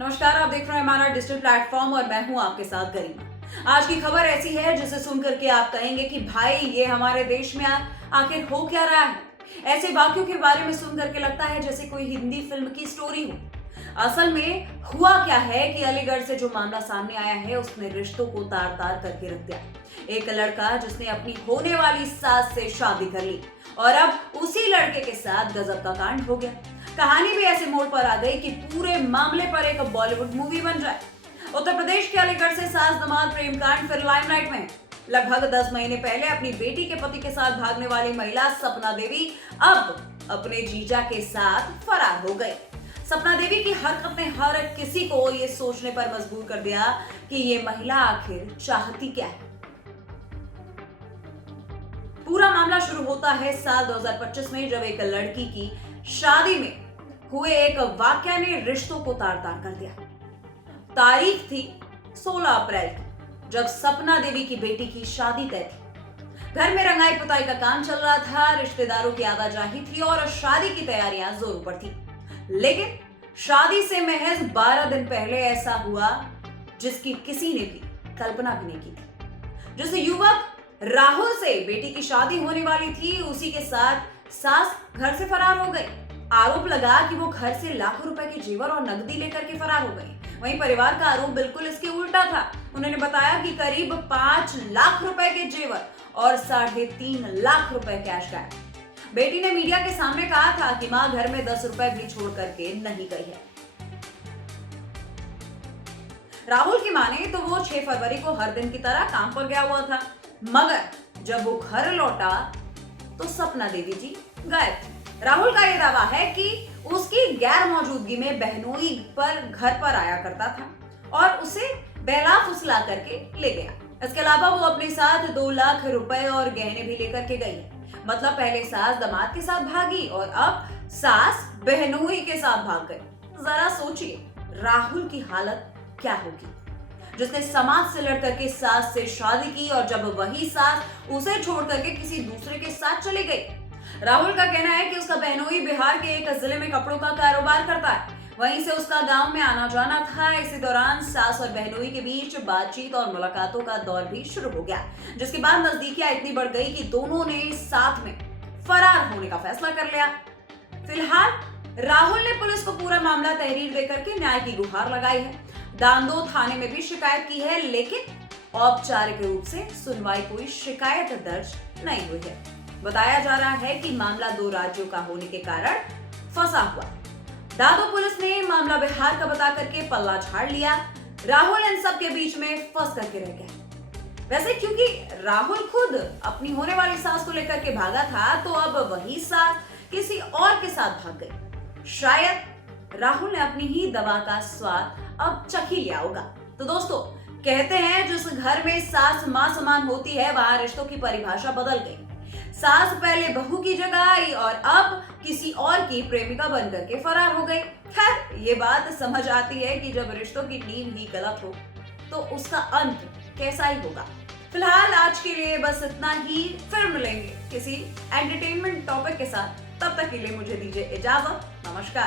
नमस्कार, आप देख रहे हैं हमारा डिजिटल प्लेटफॉर्म और मैं हूं आपके साथ गरिमा। आज की खबर ऐसी है जिसे सुनकर के आप कहेंगे कि भाई ये हमारे देश में आखिर हो क्या रहा है। ऐसे वाक्यों के बारे में सुनकर के लगता है जैसे कोई हिंदी फिल्म की स्टोरी हो। असल में हुआ क्या है कि अलीगढ़ से जो मामला सामने आया है उसने रिश्तों को तार तार करके रख दिया। एक लड़का जिसने अपनी होने वाली सास से शादी कर ली और अब उसी लड़के के साथ गजब का कांड हो गया। कहानी भी ऐसे मोड़ पर आ गई कि पूरे मामले पर एक बॉलीवुड मूवी बन जाए। उत्तर प्रदेश के अलीगढ़ से सास दमाद प्रेम कांड फिर लाइमलाइट में। लगभग 10 महीने पहले अपनी बेटी के पति के साथ भागने वाली महिला सपना देवी अब अपने जीजा के साथ फरार हो गई। सपना देवी की हरकत ने हर किसी को ये सोचने पर मजबूर कर दिया कि ये महिला आखिर चाहती क्या है। पूरा मामला शुरू होता है साल 2025 में, जब एक लड़की की शादी में हुए एक वाकया ने रिश्तों को तार तार कर दिया। तारीख थी 16 अप्रैल की, जब सपना देवी की बेटी की शादी तय थी। घर में रंगाई पुताई का काम चल रहा था, रिश्तेदारों की आवाजाही थी और शादी की तैयारियां जोरों पर थी। लेकिन शादी से महज 12 दिन पहले ऐसा हुआ जिसकी किसी ने भी कल्पना भी नहीं की थी। जिस युवक राहुल से बेटी की शादी होने वाली थी, उसी के साथ सास घर से फरार हो गई। आरोप लगा कि वो घर से लाखों रुपए के जेवर और नकदी लेकर के फरार हो गई। वहीं परिवार का आरोप बिल्कुल इसके उल्टा था। उन्होंने बताया कि करीब 5 लाख रुपए के जेवर और 3.5 लाख रुपए कैश गायब। बेटी ने मीडिया के सामने कहा था कि मां घर में 10 रुपए भी छोड़ करके नहीं गई है। राहुल की माने तो वो 6 फरवरी को हर दिन की तरह काम पर गया हुआ था, मगर जब वो घर लौटा तो सपना देवी जी गायब थी। राहुल का यह दावा है कि उसकी गैर मौजूदगी में बहनोई पर घर पर आया करता था और उसे बहला फुसला करके ले गया। इसके अलावा वो अपने साथ 2 लाख रुपए और गहने भी लेकर के गई। मतलब पहले सास दामाद के साथ भागी और अब सास बहनोई के साथ भाग गई। जरा सोचिए राहुल की हालत क्या होगी, जिसने समाज से लड़ करके सास से शादी की और जब वही सास उसे छोड़ करके किसी दूसरे के साथ चली गई। राहुल का कहना है कि उसका बहनोई बिहार के एक जिले में कपड़ों का कारोबार करता है, वहीं से उसका गांव में आना जाना था। इसी दौरान सास और बहनोई के बीच बातचीत और मुलाकातों का दौर भी शुरू हो गया, जिसके बाद नजदीकियां इतनी बढ़ गई कि दोनों ने साथ में फरार होने का फैसला कर लिया। फिलहाल राहुल ने पुलिस को पूरा मामला तहरीर देकर के न्याय की गुहार लगाई है। दांदो थाने में भी शिकायत की है, लेकिन औपचारिक रूप से सुनवाई कोई शिकायत दर्ज नहीं हुई है। बताया जा रहा है कि मामला 2 राज्यों का होने के कारण फंसा हुआ। दादो पुलिस ने मामला बिहार का बता करके पल्ला झाड़ लिया। राहुल इन सब के बीच में फंस करके रह गया। वैसे क्योंकि राहुल खुद अपनी होने वाली सास को लेकर के भागा था, तो अब वही सास किसी और के साथ भाग गई। शायद राहुल ने अपनी ही दवा का स्वाद अब चख ही लिया होगा। तो दोस्तों, कहते हैं जिस घर में सास मां समान होती है, वहां रिश्तों की परिभाषा बदल गई। सास पहले बहू की जगह आई और अब किसी और की प्रेमिका बनकर के फरार हो गई। खैर, ये बात समझ आती है कि जब रिश्तों की नींव ही गलत हो तो उसका अंत कैसा ही होगा। फिलहाल आज के लिए बस इतना ही। फिर मिलेंगे किसी एंटरटेनमेंट टॉपिक के साथ। तब तक के लिए मुझे दीजिए इजाजत। नमस्कार।